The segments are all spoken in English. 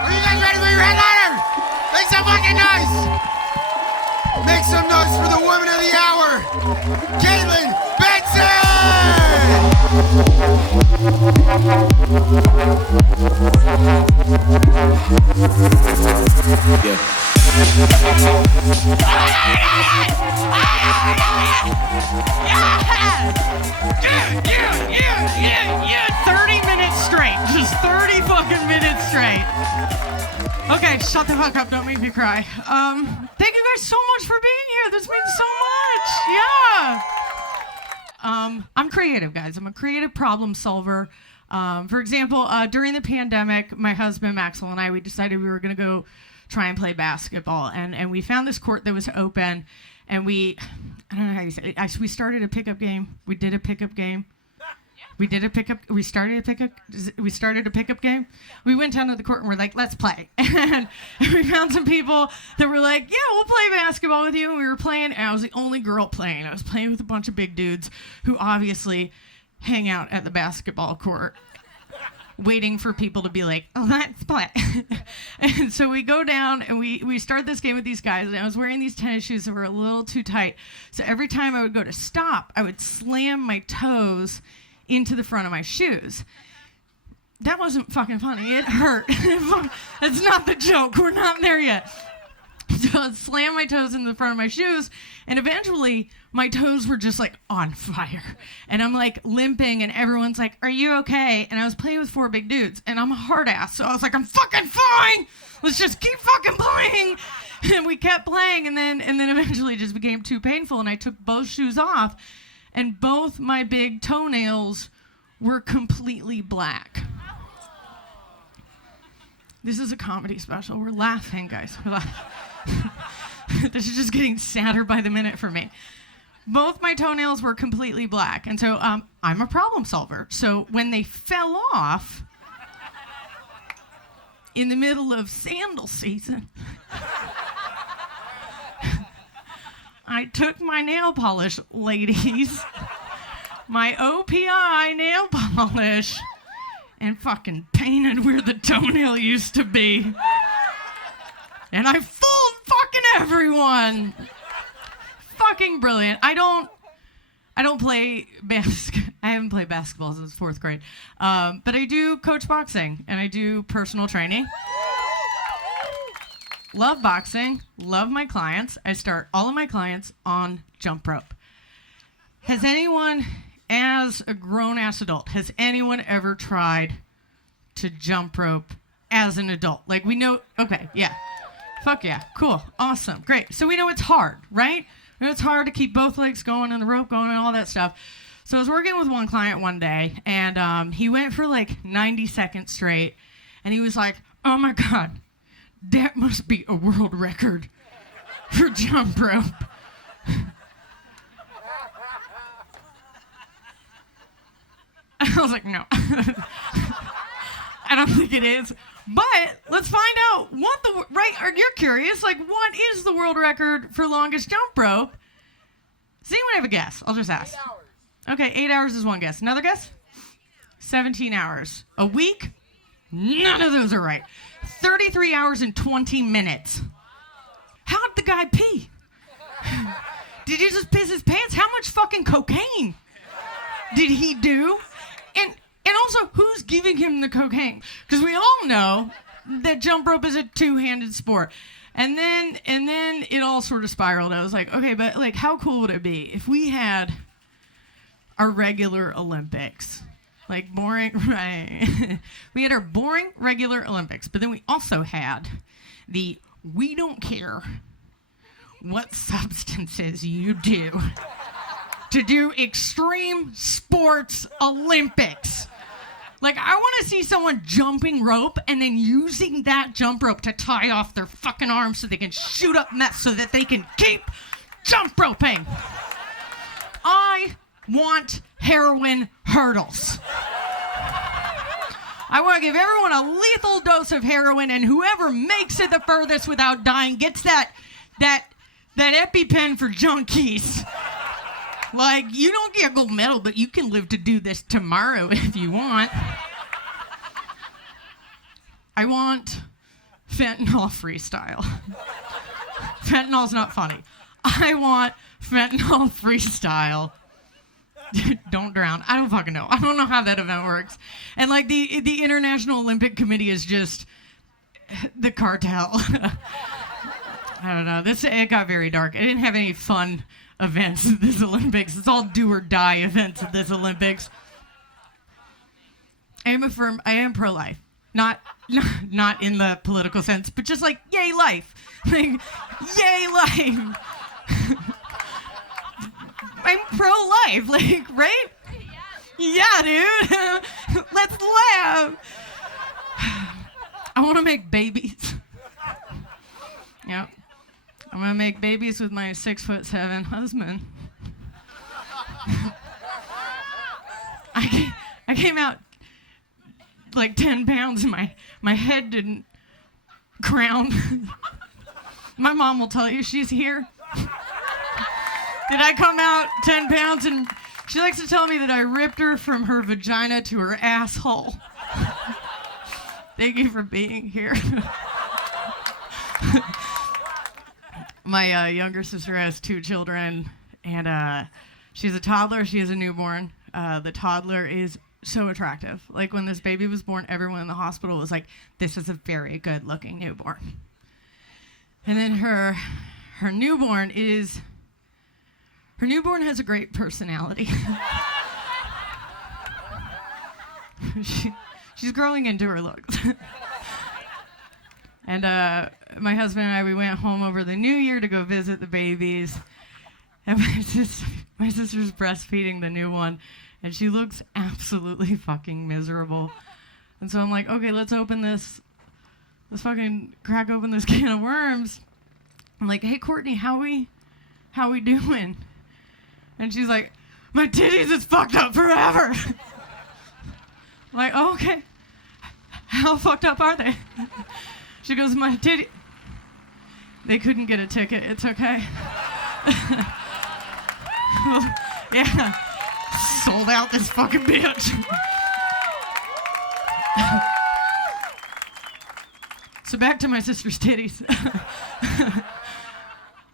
Are you guys ready for your headliner? Make some fucking noise! Make some noise for the woman of the hour, Caitlin Benson! Yeah. 30 minutes straight. Just 30 fucking minutes straight. Okay, shut the fuck up. Don't make me cry. Thank you guys so much for being here. This means so much. Yeah. I'm creative, guys. I'm a creative problem solver. For example, during the pandemic, my husband Maxwell and I, we decided we were going to go try and play basketball. And we found this court that was open. And I don't know how you say it. Actually, we started a pickup game. We did a pickup game. We started a pickup game. We went down to the court and we're like, let's play. And we found some people that were like, yeah, we'll play basketball with you. And we were playing, and I was the only girl playing. I was playing with a bunch of big dudes who obviously hang out at the basketball court, waiting for people to be like, oh, let's play. And so we go down and we start this game with these guys, and I was wearing these tennis shoes that were a little too tight. So every time I would go to stop, I would slam my toes into the front of my shoes. That wasn't fucking funny. It hurt. That's not the joke. We're not there yet. So I'd slam my toes in the front of my shoes, and eventually my toes were just like on fire. And I'm like limping, and everyone's like, are you okay? And I was playing with 4 big dudes, and I'm a hard ass. So I was like, I'm fucking fine. Let's just keep fucking playing. And we kept playing, and then eventually it just became too painful, and I took both shoes off, and both my big toenails were completely black. This is a comedy special. We're laughing, guys. We're laughing. This is just getting sadder by the minute for me. Both my toenails were completely black. And so I'm a problem solver. So when they fell off in the middle of sandal season, I took my nail polish, ladies, my OPI nail polish, and fucking painted where the toenail used to be. And I fooled fucking everyone. Fucking brilliant. I don't play I haven't played basketball since 4th grade. But I do coach boxing, and I do personal training. Love boxing, love my clients. I start all of my clients on jump rope. Has anyone, as a grown-ass adult, has anyone ever tried to jump rope as an adult? Like, we know, okay, yeah. Fuck yeah, cool, awesome, great. So we know it's hard, right? We know it's hard to keep both legs going and the rope going and all that stuff. So I was working with one client one day, and he went for like 90 seconds straight, and he was like, oh my God, that must be a world record for jump rope. I was like, no. I don't think it is. But let's find out what you're curious, like, what is the world record for longest jump rope? Does anyone have a guess? I'll just ask. 8 hours. Okay, 8 hours is one guess. Another guess? 17 hours. A week? None of those are right. 33 hours and 20 minutes. How'd the guy pee? Did he just piss his pants? How much fucking cocaine did he do? And also, who's giving him the cocaine? Because we all know that jump rope is a two-handed sport. And then it all sort of spiraled. I was like, okay, but like, how cool would it be if we had our regular Olympics? Like boring, right? We had our boring regular Olympics, but then we also had the we don't care what substances you do to do extreme sports Olympics. Like, I want to see someone jumping rope and then using that jump rope to tie off their fucking arms so they can shoot up meth so that they can keep jump roping. I want heroin hurdles. I want to give everyone a lethal dose of heroin, and whoever makes it the furthest without dying gets that EpiPen for junkies. Like, you don't get a gold medal, but you can live to do this tomorrow if you want. I want fentanyl freestyle. Fentanyl's not funny. I want fentanyl freestyle. Don't drown. I don't fucking know. I don't know how that event works. And like the International Olympic Committee is just the cartel. I don't know. It got very dark. I didn't have any fun events at this Olympics. It's all do or die events at this Olympics. I am pro-life. Not in the political sense, but just like, yay life. Like, yay life. I'm pro-life, like, right? Yeah, dude. Let's laugh. I want to make babies. Yep. I'm going to make babies with my 6'7" husband. I came out like 10 pounds and my head didn't crown. My mom will tell you she's here. Did I come out 10 pounds? And she likes to tell me that I ripped her from her vagina to her asshole. Thank you for being here. My younger sister has 2 children, and she's a toddler. She is a newborn. The toddler is so attractive. Like, when this baby was born, everyone in the hospital was like, this is a very good-looking newborn. And then her newborn has a great personality. She's growing into her looks. And my husband and I, we went home over the New Year to go visit the babies. And my sister's breastfeeding the new one, and she looks absolutely fucking miserable. And so I'm like, okay, let's open this. Let's fucking crack open this can of worms. I'm like, hey, Courtney, how we doing? And she's like, my titties is fucked up forever. I'm like, oh, okay. How fucked up are they? She goes, my titty. They couldn't get a ticket. It's okay. Well, yeah. Sold out this fucking bitch. So back to my sister's titties.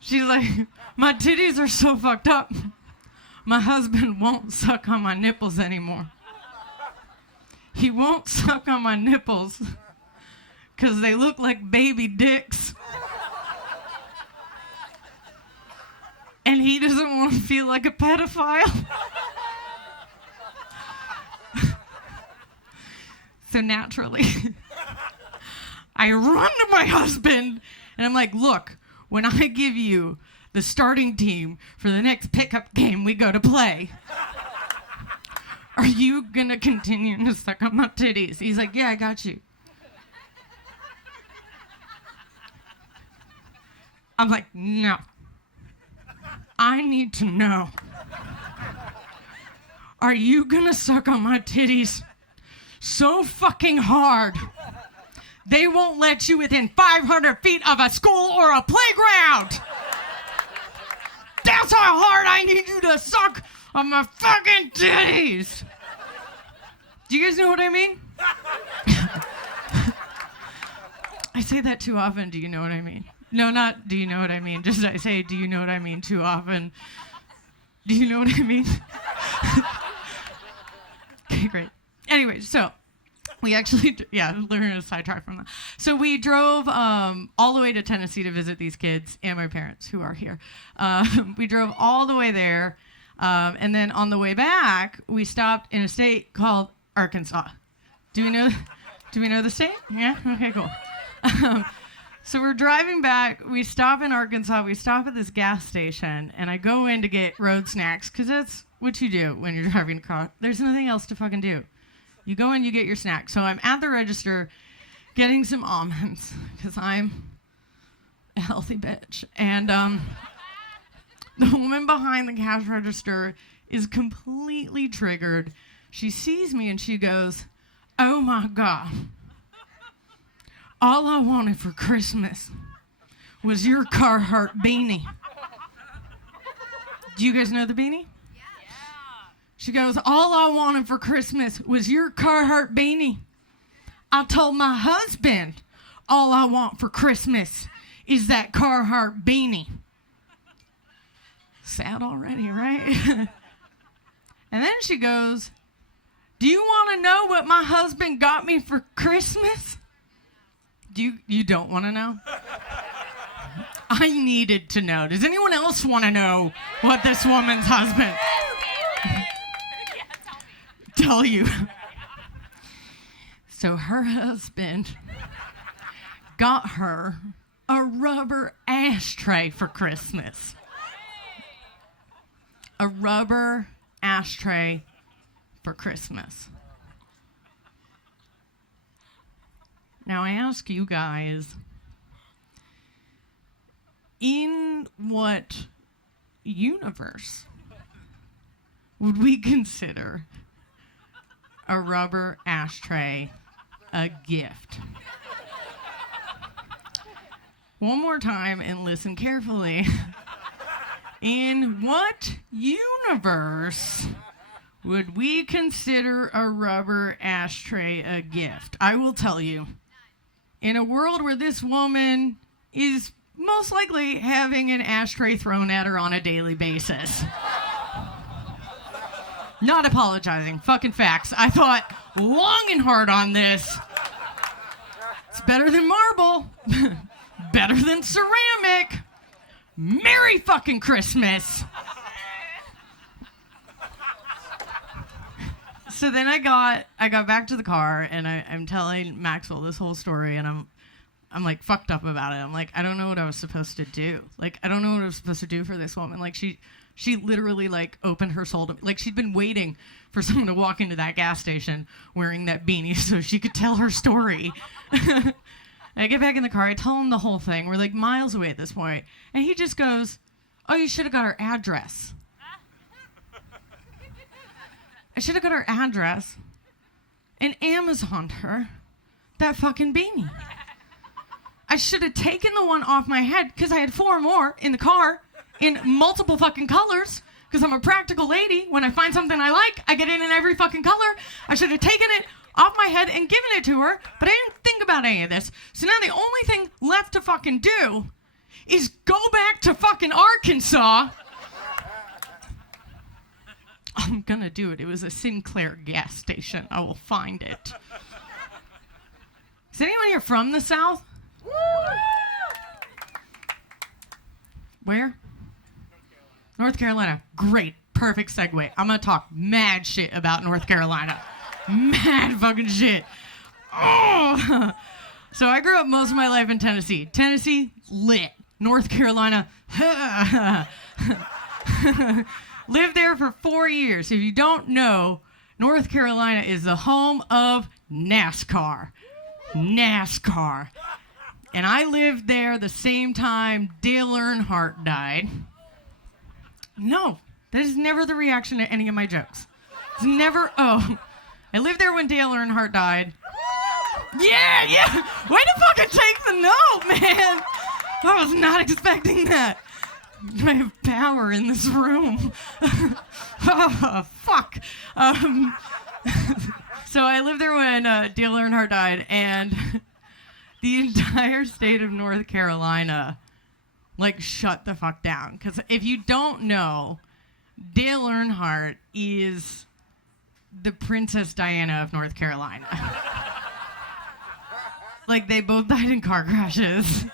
She's like, my titties are so fucked up. My husband won't suck on my nipples anymore. He won't suck on my nipples because they look like baby dicks. And he doesn't want to feel like a pedophile. So naturally, I run to my husband and I'm like, look, when I give you the starting team for the next pickup game we go to play, are you gonna continue to suck on my titties? He's like, yeah, I got you. I'm like, no. I need to know. Are you gonna suck on my titties so fucking hard they won't let you within 500 feet of a school or a playground? That's how hard I need you to suck on my fucking titties. Do you guys know what I mean? I say that too often. Do you know what I mean? No, not do you know what I mean. Just I say, do you know what I mean too often. Do you know what I mean? Okay, great. Anyway, so we actually, learning to sidetrack from that. So we drove all the way to Tennessee to visit these kids and my parents who are here. We drove all the way there. And then on the way back, we stopped in a state called Arkansas. Do we know the state? Yeah? Okay, cool. So we're driving back. We stop in Arkansas. We stop at this gas station, and I go in to get road snacks, because that's what you do when you're driving a car. There's nothing else to fucking do. You go in, you get your snack. So I'm at the register getting some almonds, because I'm a healthy bitch. And the woman behind the cash register is completely triggered. She sees me, and she goes, oh, my God. All I wanted for Christmas was your Carhartt beanie. Do you guys know the beanie? Yeah. She goes, all I wanted for Christmas was your Carhartt beanie. I told my husband, all I want for Christmas is that Carhartt beanie. Sad already, right? And then she goes, do you want to know what my husband got me for Christmas? You don't want to know? I needed to know. Does anyone else want to know what this woman's husband tell you? So her husband got her a rubber ashtray for Christmas. A rubber ashtray for Christmas. Now I ask you guys, in what universe would we consider a rubber ashtray a gift? One more time and listen carefully. In what universe would we consider a rubber ashtray a gift? I will tell you. In a world where this woman is most likely having an ashtray thrown at her on a daily basis. Not apologizing. Fucking facts. I thought long and hard on this. It's better than marble. Better than ceramic. Merry fucking Christmas. So then I got back to the car and I'm telling Maxwell this whole story and I'm like fucked up about it. I'm like, I don't know what I was supposed to do. Like, I don't know what I was supposed to do for this woman. Like, she literally like opened her soul to, like, she'd been waiting for someone to walk into that gas station wearing that beanie so she could tell her story. I get back in the car, I tell him the whole thing. We're like miles away at this point. And he just goes, oh, you should have got her address. I should have got her address and Amazoned her that fucking beanie. I should have taken the one off my head because I had 4 more in the car in multiple fucking colors because I'm a practical lady. When I find something I like, I get it in every fucking color. I should have taken it off my head and given it to her, but I didn't think about any of this. So now the only thing left to fucking do is go back to fucking Arkansas. I'm gonna do it. It was a Sinclair gas station. I will find it. Is anyone here from the South? Where? North Carolina. Great. Perfect segue. I'm gonna talk mad shit about North Carolina. Mad fucking shit. Oh! So I grew up most of my life in Tennessee. Tennessee, lit. North Carolina, lived there for 4 years. If you don't know, North Carolina is the home of NASCAR. NASCAR. And I lived there the same time Dale Earnhardt died. No, that is never the reaction to any of my jokes. It's never, oh. I lived there when Dale Earnhardt died. Yeah. Way to fucking take the note, man. I was not expecting that. I have power in this room. Oh, fuck. So I lived there when Dale Earnhardt died, and the entire state of North Carolina, like, shut the fuck down. Because if you don't know, Dale Earnhardt is the Princess Diana of North Carolina. Like, they both died in car crashes.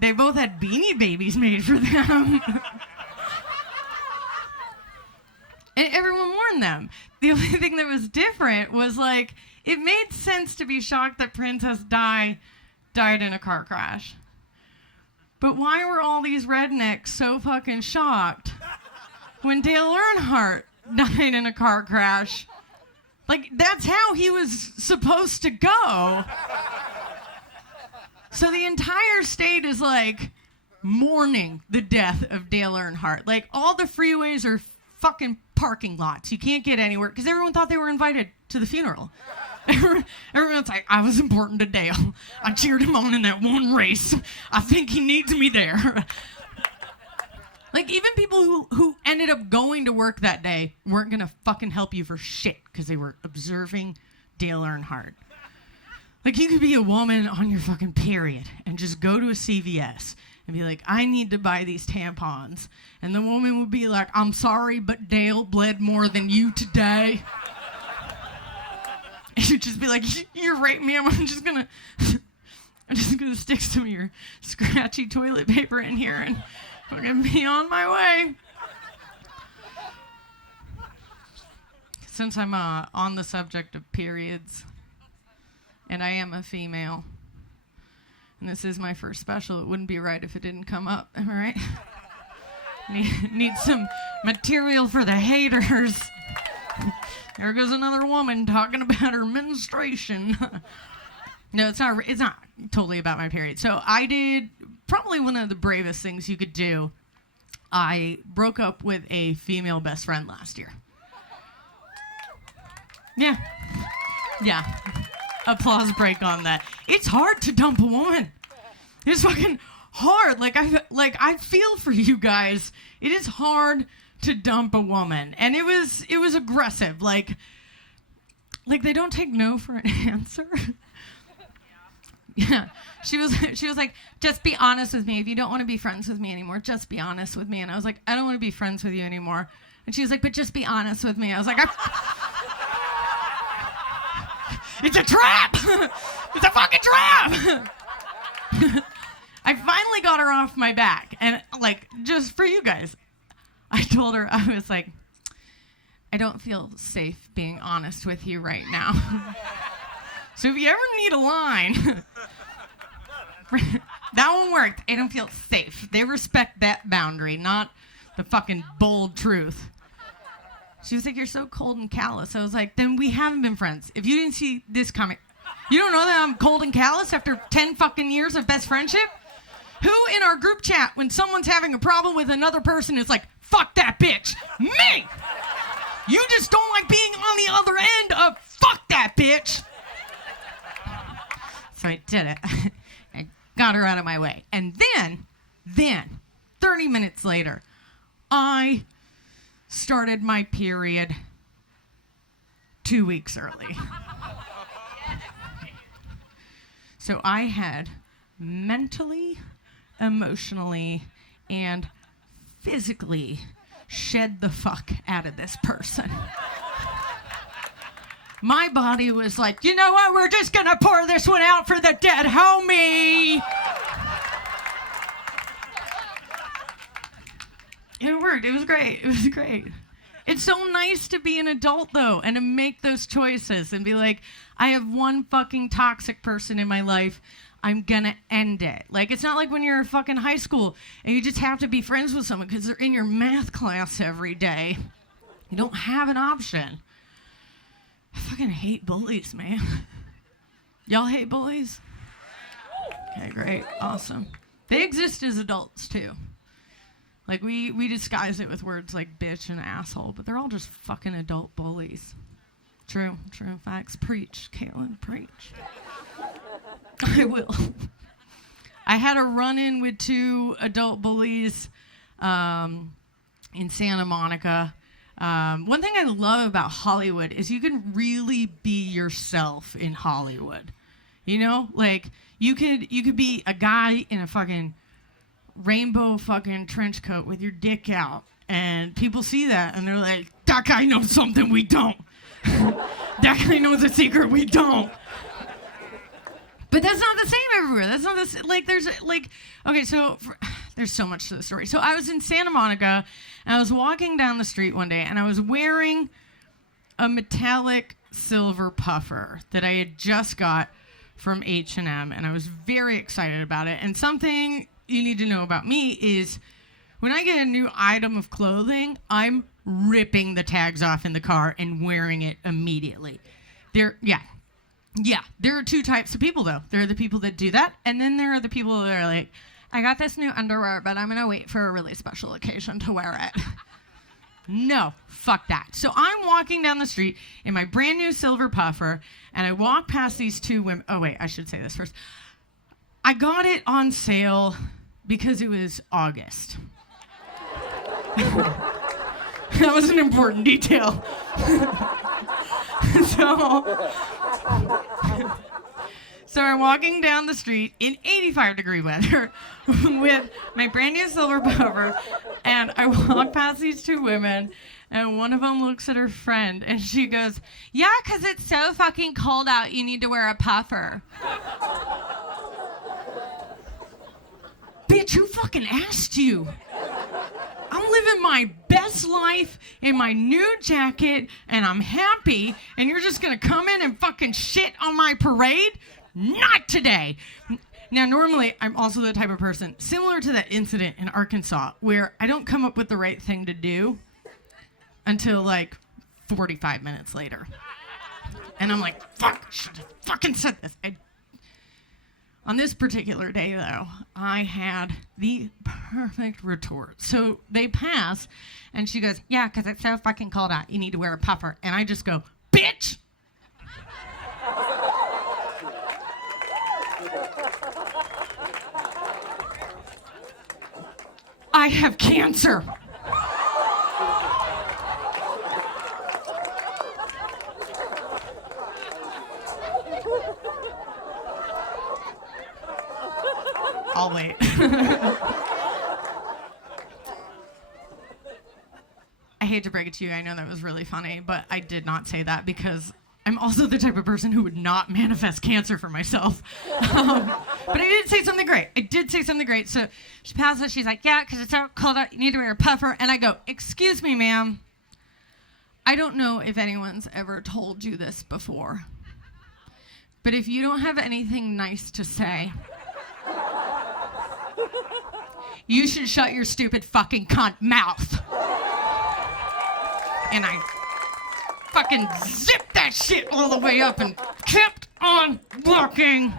They both had Beanie Babies made for them. And everyone mourned them. The only thing that was different was, like, it made sense to be shocked that Princess Di died in a car crash. But why were all these rednecks so fucking shocked when Dale Earnhardt died in a car crash? Like, that's how he was supposed to go. So the entire state is, like, mourning the death of Dale Earnhardt. Like, all the freeways are fucking parking lots. You can't get anywhere because everyone thought they were invited to the funeral. Everyone's like, I was important to Dale. I cheered him on in that one race. I think he needs me there. Like, even people who ended up going to work that day weren't going to fucking help you for shit because they were observing Dale Earnhardt. Like, you could be a woman on your fucking period and just go to a CVS and be like, I need to buy these tampons. And the woman would be like, I'm sorry, but Dale bled more than you today. And you'd just be like, you're raping me. I'm just gonna stick some of your scratchy toilet paper in here and fucking be on my way. Since I'm on the subject of periods, and I am a female, and this is my first special, it wouldn't be right if it didn't come up, am I right? Need some material for the haters. There goes another woman talking about her menstruation. No, it's not totally about my period. So I did probably one of the bravest things you could do. I broke up with a female best friend last year. Yeah. Applause break on that. It's hard to dump a woman. It's fucking hard. Like I feel for you guys. It is hard to dump a woman, and it was aggressive. Like they don't take no for an answer. Yeah. She was like, just be honest with me. If you don't want to be friends with me anymore, just be honest with me. And I was like, I don't want to be friends with you anymore. And she was like, but just be honest with me. I was like, it's a trap! It's a fucking trap! I finally got her off my back. And, like, just for you guys, I told her, I was like, I don't feel safe being honest with you right now. So if you ever need a line, that one worked. I don't feel safe. They respect that boundary, not the fucking bold truth. She was like, you're so cold and callous. I was like, then we haven't been friends. If you didn't see this coming, you don't know that I'm cold and callous after 10 fucking years of best friendship? Who in our group chat, when someone's having a problem with another person, is like, fuck that bitch? Me! You just don't like being on the other end of fuck that bitch. So I did it. I got her out of my way. And then, 30 minutes later, I started my period 2 weeks early. So I had mentally, emotionally, and physically shed the fuck out of this person. My body was like, you know what? We're just gonna pour this one out for the dead homie. It worked. It was great. It was great. It's so nice to be an adult, though, and to make those choices and be like, I have one fucking toxic person in my life. I'm gonna end it. Like, it's not like when you're in fucking high school and you just have to be friends with someone because they're in your math class every day. You don't have an option. I fucking hate bullies, man. Y'all hate bullies? Okay, great. Awesome. They exist as adults, too. Like, we disguise it with words like bitch and asshole, but they're all just fucking adult bullies. True facts. Preach, Caitlin, preach. I will. I had a run-in with 2 adult bullies in Santa Monica. One thing I love about Hollywood is you can really be yourself in Hollywood. You know, like you could be a guy in a fucking rainbow fucking trench coat with your dick out, and people see that and they're like, that guy knows something we don't. That guy knows a secret we don't. But that's not the same everywhere. That's not the same. Like, there's like, okay, so there's so much to the story. So I was in Santa Monica, and I was walking down the street one day, and I was wearing a metallic silver puffer that I had just got from H&M, and I was very excited about it. And something you need to know about me is when I get a new item of clothing, I'm ripping the tags off in the car and wearing it immediately. There are 2 types of people, though. There are the people that do that, and then there are the people that are like, I got this new underwear, but I'm going to wait for a really special occasion to wear it. No, fuck that. So I'm walking down the street in my brand new silver puffer, and I walk past these 2 women. Oh, wait, I should say this first. I got it on sale because it was August. That was an important detail. So I'm walking down the street in 85-degree weather with my brand new silver puffer, and I walk past these two women, and one of them looks at her friend, and she goes, "Yeah, 'cause it's so fucking cold out, you need to wear a puffer." Bitch, who fucking asked you? I'm living my best life in my new jacket, and I'm happy, and you're just gonna come in and fucking shit on my parade? Not today. Now, normally, I'm also the type of person, similar to that incident in Arkansas, where I don't come up with the right thing to do until like 45 minutes later. And I'm like, fuck, I should have fucking said this. On this particular day, though, I had the perfect retort. So they pass, and she goes, "Yeah, 'cause it's so fucking cold out, you need to wear a puffer." And I just go, "Bitch!" I have cancer. I'll wait. I hate to break it to you. I know that was really funny, but I did not say that because I'm also the type of person who would not manifest cancer for myself. But I did say something great. So she passes. She's like, "Yeah, 'cause it's so cold out, you need to wear a puffer." And I go, "Excuse me, ma'am. I don't know if anyone's ever told you this before, but if you don't have anything nice to say, you should shut your stupid fucking cunt mouth." And I fucking zipped that shit all the way up and kept on walking.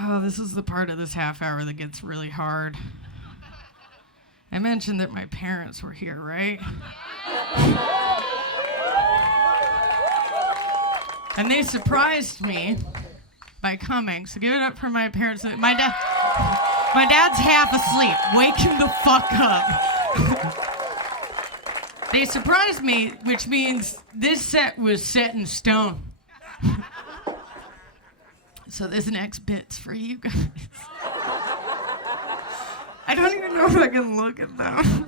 Oh, this is the part of this half hour that gets really hard. I mentioned that my parents were here, right? And they surprised me by coming. So give it up for my parents. My dad's half asleep. Wake him the fuck up. They surprised me, which means this set was set in stone. So this next bit's for you guys. I don't even know if I can look at them.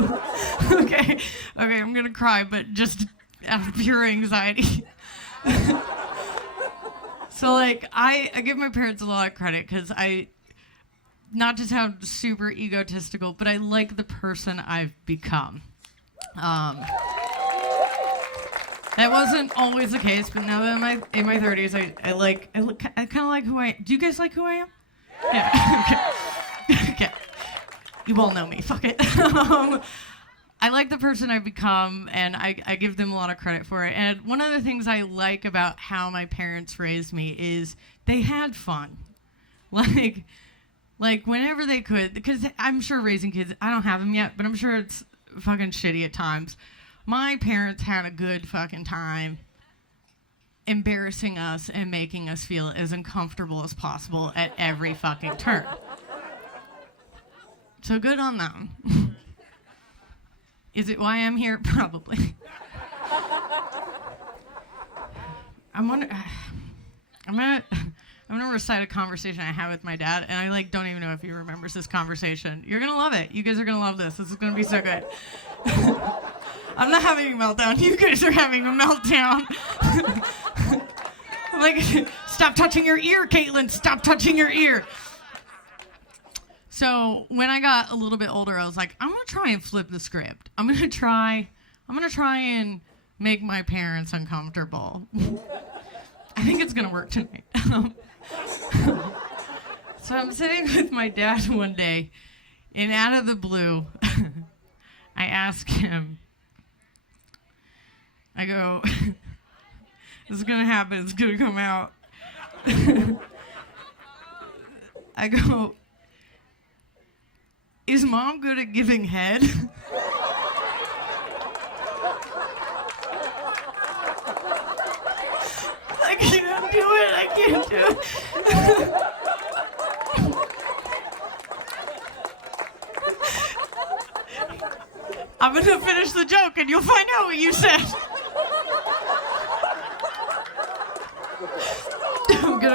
Okay, I'm gonna cry, but just out of pure anxiety. So like, I give my parents a lot of credit because not to sound super egotistical, but I like the person I've become. That wasn't always the case, but now that I'm in my 30s, I kind of like who I am. Do you guys like who I am? Yeah. Okay. You all know me. Fuck it. I like the person I've become, and I give them a lot of credit for it. And one of the things I like about how my parents raised me is they had fun. Like whenever they could, because I'm sure raising kids, I don't have them yet, but I'm sure it's fucking shitty at times. My parents had a good fucking time embarrassing us and making us feel as uncomfortable as possible at every fucking turn. So good on them. Is it why I'm here? Probably. I'm gonna recite a conversation I had with my dad, and I don't even know if he remembers this conversation. You're gonna love it. You guys are gonna love this. This is gonna be so good. I'm not having a meltdown. You guys are having a meltdown. Stop touching your ear, Caitlin. Stop touching your ear. So when I got a little bit older, I was like, I'm gonna try and flip the script. I'm gonna try and make my parents uncomfortable. I think it's gonna work tonight. So I'm sitting with my dad one day, and out of the blue, I ask him, I go, this is gonna happen, it's gonna come out. I go, is mom good at giving head? I can't do it. I'm gonna finish the joke and you'll find out what you said.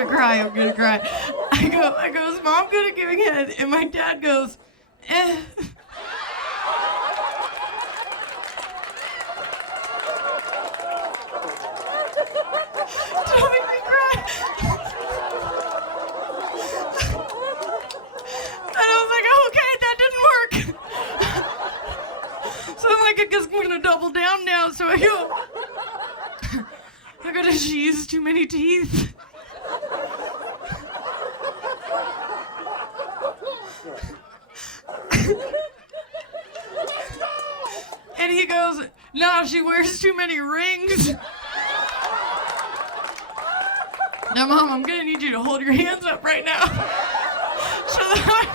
gonna cry. I go, is mom good at giving head? And my dad goes, eh. Don't make me cry. And I was like, oh, okay, that didn't work. So I'm like, I guess I'm gonna double down now. So I go, she used too many teeth. And he goes, no, she wears too many rings. Now, Mom, I'm gonna need you to hold your hands up right now. So that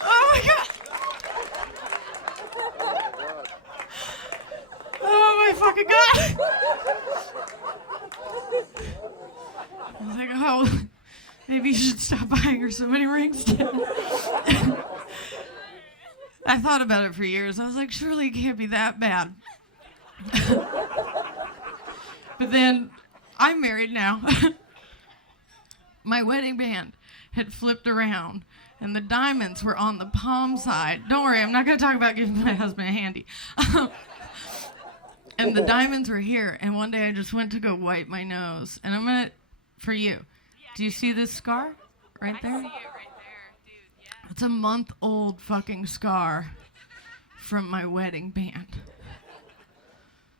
oh my God. Oh my fucking God. I was like, oh, maybe you should stop buying her so many rings, Dad. I thought about it for years. I was like, surely it can't be that bad. But then, I'm married now. My wedding band had flipped around, and the diamonds were on the palm side. Don't worry, I'm not going to talk about giving my husband a handy. And the diamonds were here, and one day I just went to go wipe my nose. And I'm going to, for you, do you see this scar right there? I see it right there, dude, yeah. It's a month-old fucking scar from my wedding band.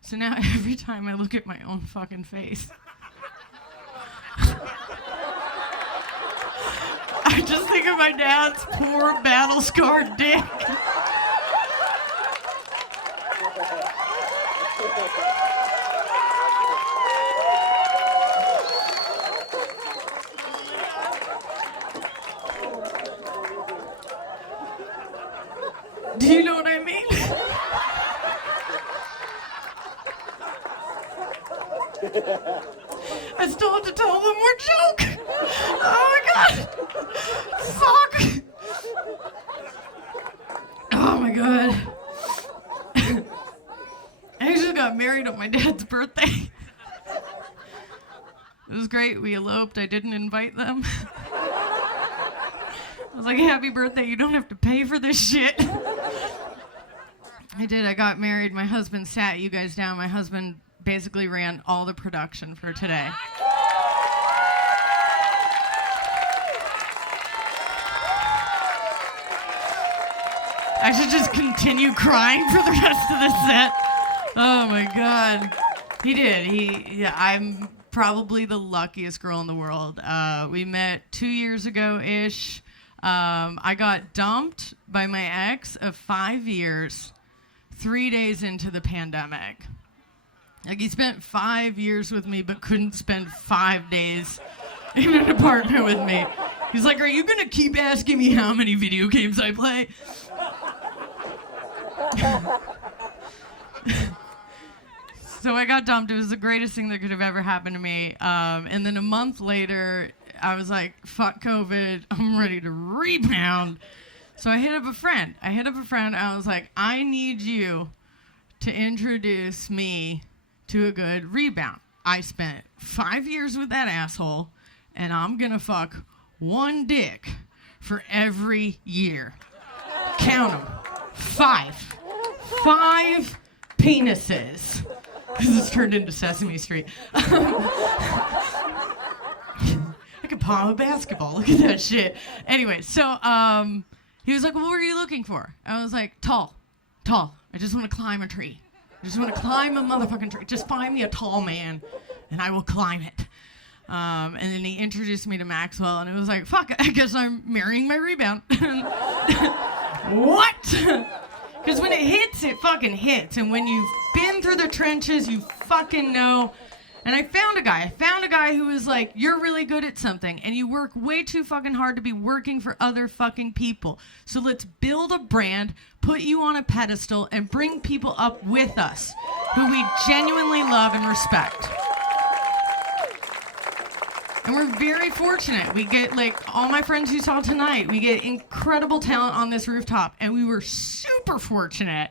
So now every time I look at my own fucking face, I just think of my dad's poor battle-scarred dick. Do you know what I mean? I still have to tell one more joke. Oh my God. Fuck. Oh my God. I just got married on my dad's birthday. It was great. We eloped. I didn't invite them. I was like, happy birthday. You don't have to pay for this shit. I did. I got married. My husband sat you guys down. My husband basically ran all the production for today. I should just continue crying for the rest of the set. Oh my God. He did. Yeah, I'm probably the luckiest girl in the world. We met 2 years ago-ish. I got dumped by my ex of 5 years, 3 days into the pandemic. Like, he spent 5 years with me, but couldn't spend 5 days in an apartment with me. He's like, are you gonna keep asking me how many video games I play? So I got dumped. It was the greatest thing that could have ever happened to me. And then a month later, I was like, fuck COVID, I'm ready to rebound. So I hit up a friend. I was like, I need you to introduce me to a good rebound. I spent 5 years with that asshole, and I'm gonna fuck one dick for every year. Count them. 5. 5 penises. This has turned into Sesame Street. I could palm a basketball. Look at that shit. Anyway, so he was like, well, what are you looking for? I was like, tall. I just want to climb a tree. I just want to climb a motherfucking tree. Just find me a tall man, and I will climb it. And then he introduced me to Maxwell, and it was like, fuck, I guess I'm marrying my rebound. What? Because when it hits, it fucking hits. And when you've been through the trenches, you fucking know. And I found a guy who was like, you're really good at something, and you work way too fucking hard to be working for other fucking people. So let's build a brand, put you on a pedestal, and bring people up with us who we genuinely love and respect. And we're very fortunate. We get, like, all my friends you saw tonight, we get incredible talent on this rooftop. And we were super fortunate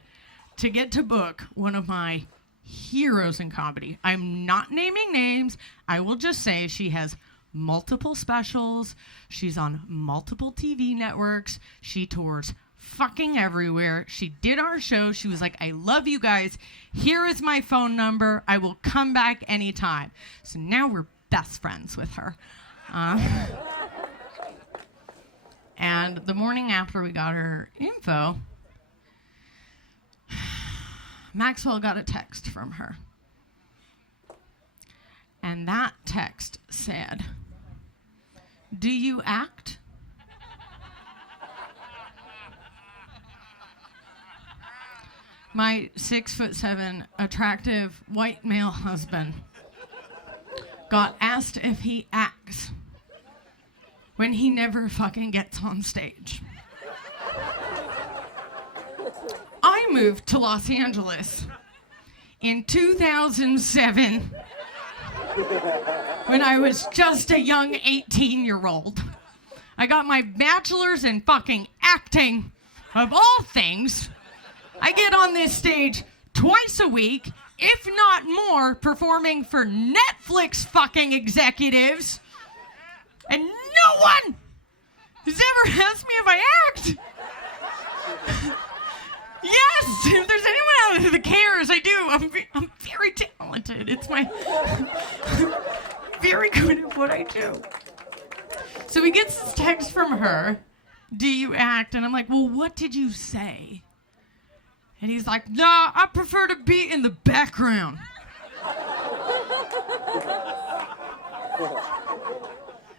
to get to book one of my heroes in comedy. I'm not naming names. I will just say she has multiple specials. She's on multiple TV networks. She tours fucking everywhere. She did our show. She was like, I love you guys. Here is my phone number. I will come back anytime. So now we're best friends with her. And the morning after we got her info, Maxwell got a text from her. And that text said, "Do you act?" My 6'7" attractive white male husband got asked if he acts when he never fucking gets on stage. I moved to Los Angeles in 2007 when I was just a young 18-year-old. I got my bachelor's in fucking acting, of all things. I get on this stage twice a week, if not more, performing for Netflix fucking executives. And no one has ever asked me if I act. Yes, if there's anyone out there that cares, I do. I'm very talented. It's my very good at what I do. So he gets this text from her, "Do you act?" And I'm like, well, what did you say? And he's like, nah, I prefer to be in the background.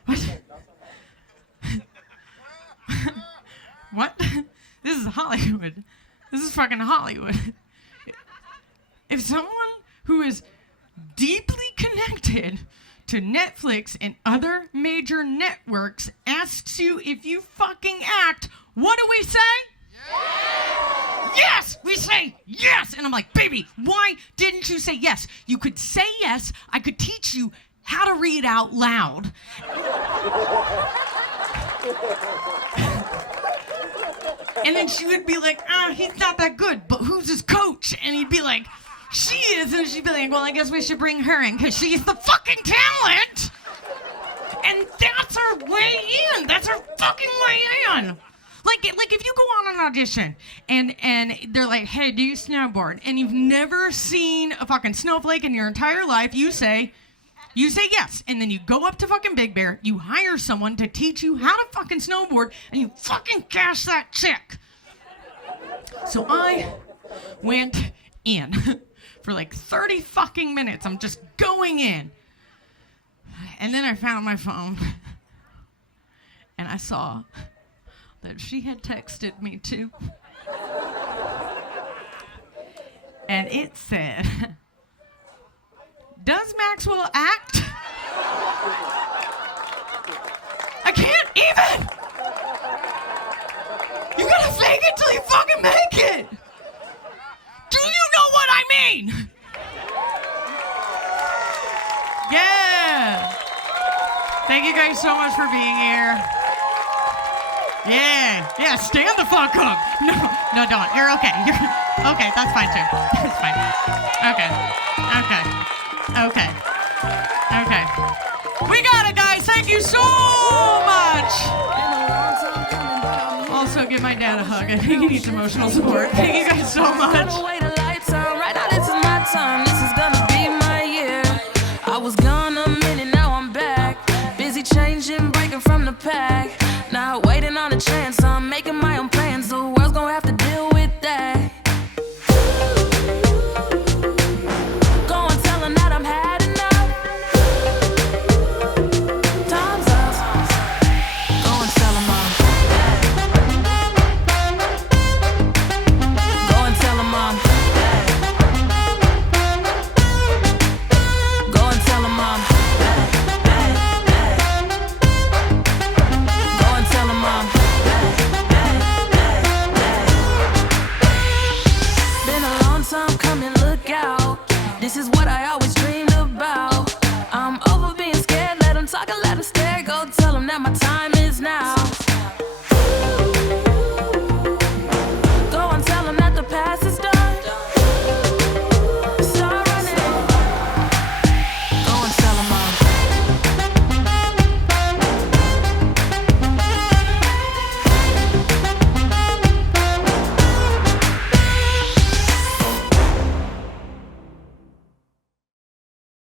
What? What? This is Hollywood. This is fucking Hollywood. If someone who is deeply connected to Netflix and other major networks asks you if you fucking act, what do we say? Yes! We say yes! And I'm like, baby, why didn't you say yes? You could say yes. I could teach you how to read out loud. And then she would be like, he's not that good, but who's his coach? And he'd be like, she is. And she'd be like, well, I guess we should bring her in because she's the fucking talent. And that's her way in. That's her fucking way in. Like if you go on an audition and they're like, hey, do you snowboard? And you've never seen a fucking snowflake in your entire life, you say yes. And then you go up to fucking Big Bear, you hire someone to teach you how to fucking snowboard, and you fucking cash that check. So I went in for like 30 fucking minutes. I'm just going in. And then I found my phone and I saw that she had texted me too. And it said, does Maxwell act? I can't even! You gotta fake it till you fucking make it! Do you know what I mean? Yeah! Thank you guys so much for being here. Yeah, stand the fuck up. No, don't. You're okay. Okay, that's fine too. That's fine. Okay. We got it, guys. Thank you so much. Also, give my dad a hug. I think he needs emotional support. Thank you guys so much. Right now, this is my time. This is gonna be my year. I was gone a minute, now I'm back. Busy changing, breaking from the pack. Now waiting on a chance, I'm making my own plans. The world's gonna have to deal with that. Go and tell them that I'm had enough. Time's up. Go and tell them I'm. Go and tell them I'm. Go and tell them I'm. Go and tell them I'm. my time is now.